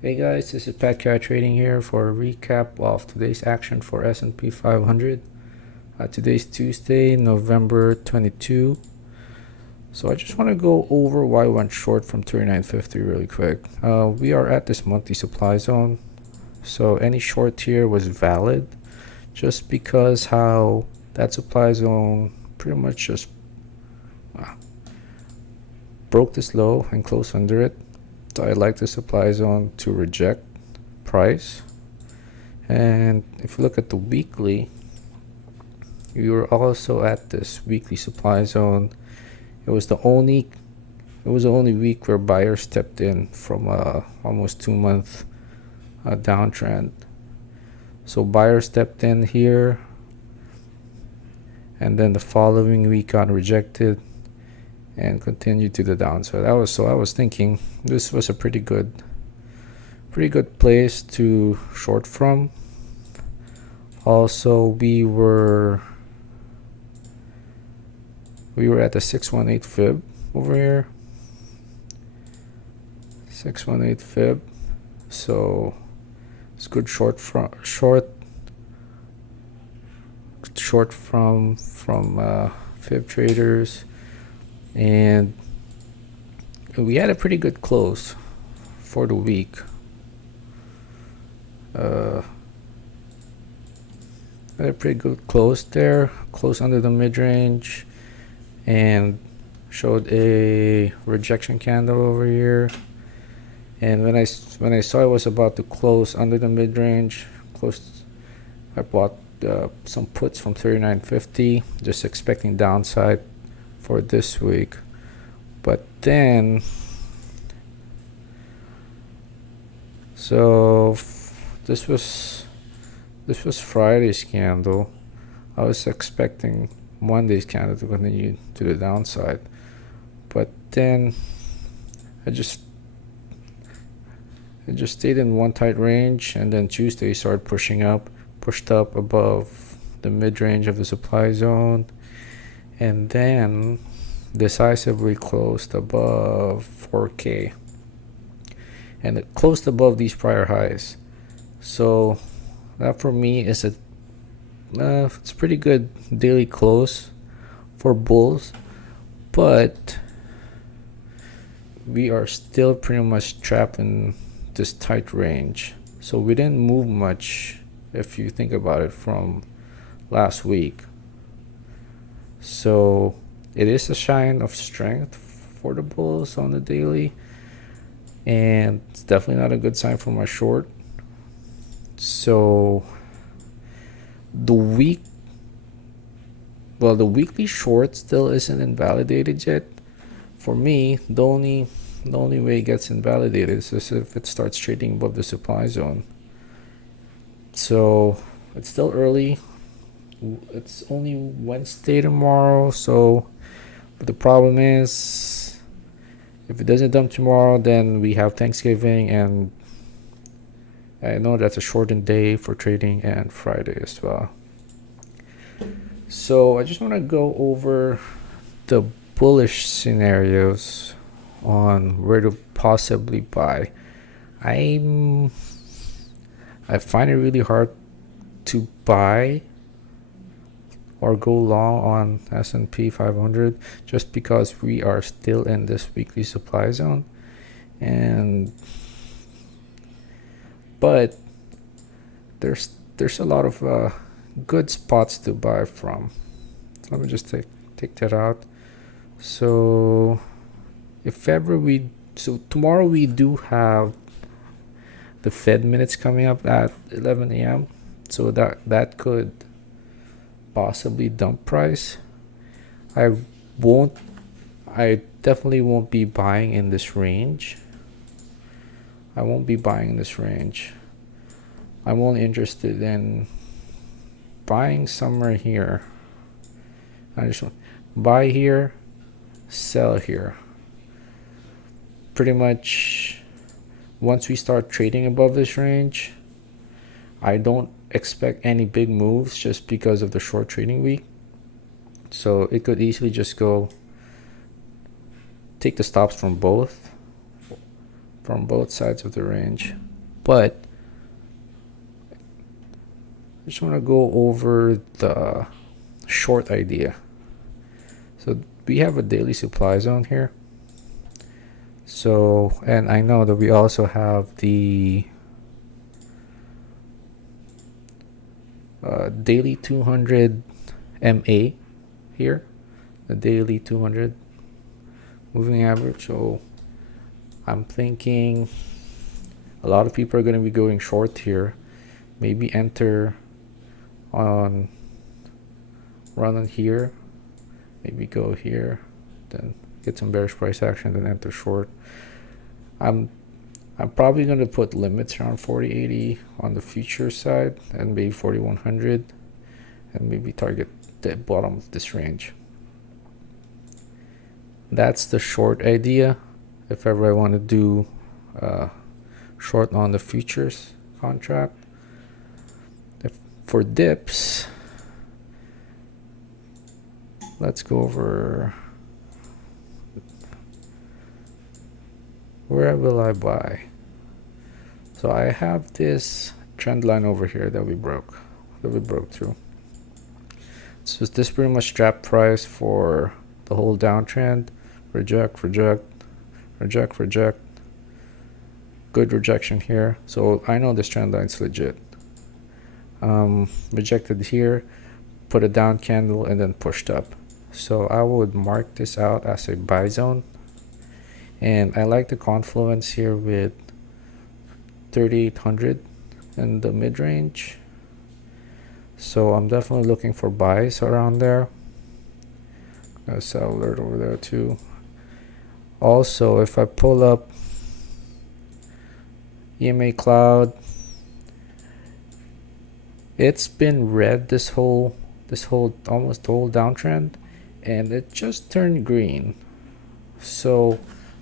Hey guys, this is Patkat.trading here for a recap of today's action for S&P 500. Today's Tuesday, November 22. So I just want to go over why I went short from 39.50 really quick. We are at this monthly supply zone, so any short here was valid just because how that supply zone pretty much just broke this low and closed under it. So I like the supply zone to reject price. And if you look at the weekly, we were also at this weekly supply zone. It was the only week where buyers stepped in from a almost 2-month downtrend. So buyers stepped in here, and then the following week got rejected and continued to the downside. I was thinking this was a pretty good place to short from. Also, we were at the 618 fib over here. 618 fib. So it's good short from fib traders, and we had a pretty good close for the week. Had a pretty good close there, close under the mid-range, and showed a rejection candle over here. And when I saw it was about to close under the mid-range, I bought some puts from 39.50, just expecting downside for this week. But then, so this was Friday's candle. I was expecting Monday's candle to continue to the downside, but then it just stayed in one tight range, and then Tuesday started pushed up above the mid-range of the supply zone, and then decisively closed above 4K, and it closed above these prior highs. So that for me is it's a pretty good daily close for bulls, but we are still pretty much trapped in this tight range. So we didn't move much if you think about it from last week. So it is a sign of strength for the bulls on the daily, and it's definitely not a good sign for my short. So the weekly short still isn't invalidated yet. For me, the only way it gets invalidated is if it starts trading above the supply zone. So it's still early. It's only Wednesday tomorrow, but the problem is if it doesn't dump tomorrow, then we have Thanksgiving, and I know that's a shortened day for trading, and Friday as well. So I just want to go over the bullish scenarios on where to possibly buy. I find it really hard to buy or go long on S&P 500 just because we are still in this weekly supply zone, but there's a lot of good spots to buy from. So let me just take that out. So tomorrow we do have the Fed minutes coming up at 11 a.m. So that could possibly dump price. I definitely won't be buying in this range. I'm only interested in buying somewhere here. I just want buy here, sell here. Pretty much once we start trading above this range, I don't expect any big moves just because of the short trading week. So it could easily just go take the stops from both sides of the range. But I just want to go over the short idea. So we have a daily supply zone here. So, and I know that we also have the daily 200 MA here, the daily 200 moving average. So I'm thinking a lot of people are going to be going short here. Maybe enter on run on here, maybe go here, then get some bearish price action, then enter short. I'm probably going to put limits around 40.80 on the future side and maybe 4100, and maybe target the bottom of this range. That's the short idea. If ever I want to do short on the futures contract. For dips, let's go over where will I buy. So I have this trend line over here that we broke through. So this pretty much trap price for the whole downtrend. Reject, reject, reject, reject. Good rejection here. So I know this trend line's legit. Rejected here, put a down candle, and then pushed up. So I would mark this out as a buy zone. And I like the confluence here with 3800 in the mid-range. So I'm definitely looking for buys around there. Gonna sell alert over there too. Also, if I pull up EMA cloud, it's been red this whole almost the whole downtrend, and it just turned green. So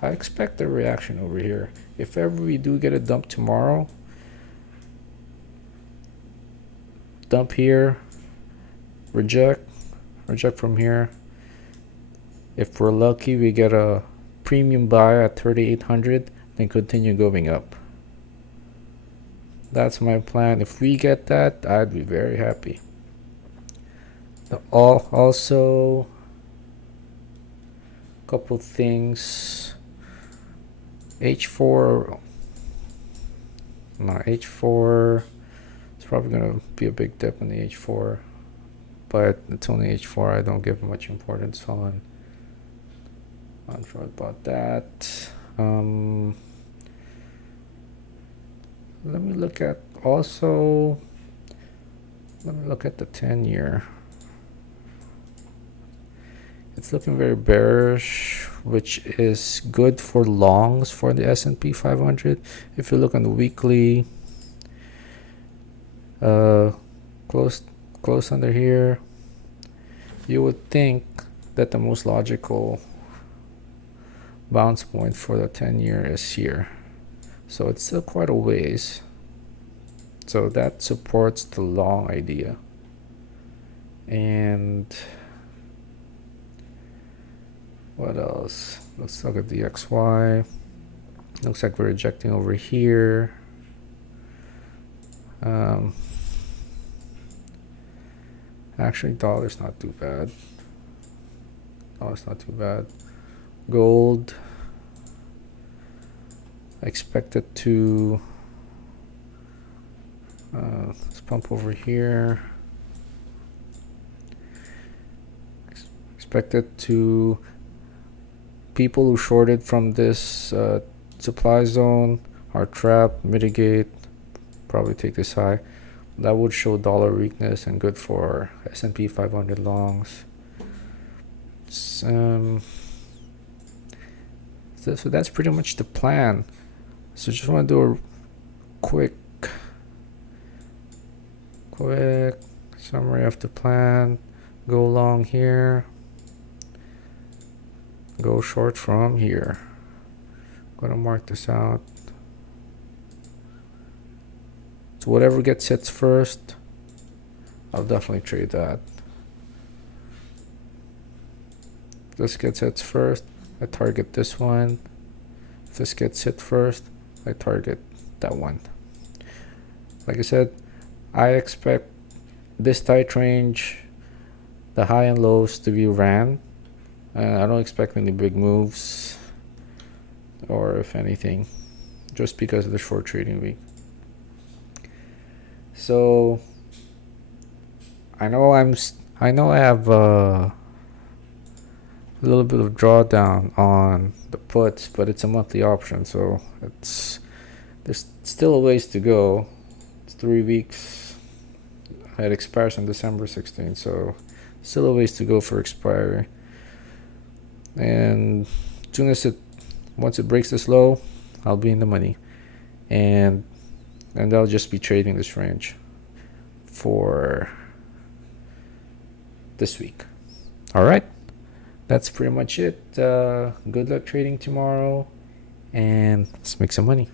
I expect a reaction over here. If ever we do get a dump tomorrow, dump here, reject from here. If we're lucky, we get a premium buy at 3800, then continue going up. That's my plan. If we get that, I'd be very happy. Also, couple things. H4, H4 is probably gonna be a big dip in the H4, but it's only H4. I don't give much importance on. I'm sure about that. Let me look at the 10-year. It's looking very bearish, which is good for longs for the S&P 500. If you look on the weekly, close under here, you would think that the most logical bounce point for the 10-year is here. So it's still quite a ways. So that supports the long idea. And what else? Let's look at the XY. Looks like we're rejecting over here. Actually, dollar's not too bad. Gold, I expect it to let's pump over here. Expect it to, people who shorted from this supply zone are trapped, mitigate, probably take this high. That would show dollar weakness and good for S&P 500 longs. So that's pretty much the plan. So just want to do a quick summary of the plan. Go long here, go short from here. I'm gonna mark this out. So whatever gets hits first, I'll definitely trade that. If this gets hits first, I target this one. If this gets hit first, I target that one. like I said, I expect this tight range, the high and lows, to be ran. I don't expect any big moves, or if anything, just because of the short trading week. So I know I have a little bit of drawdown on the puts, but it's a monthly option, so there's still a ways to go. It's 3 weeks. It expires on December 16th, so still a ways to go for expiry. And as soon as once it breaks this low, I'll be in the money, and I'll just be trading this range for this week. All right, that's pretty much it. Good luck trading tomorrow, and let's make some money.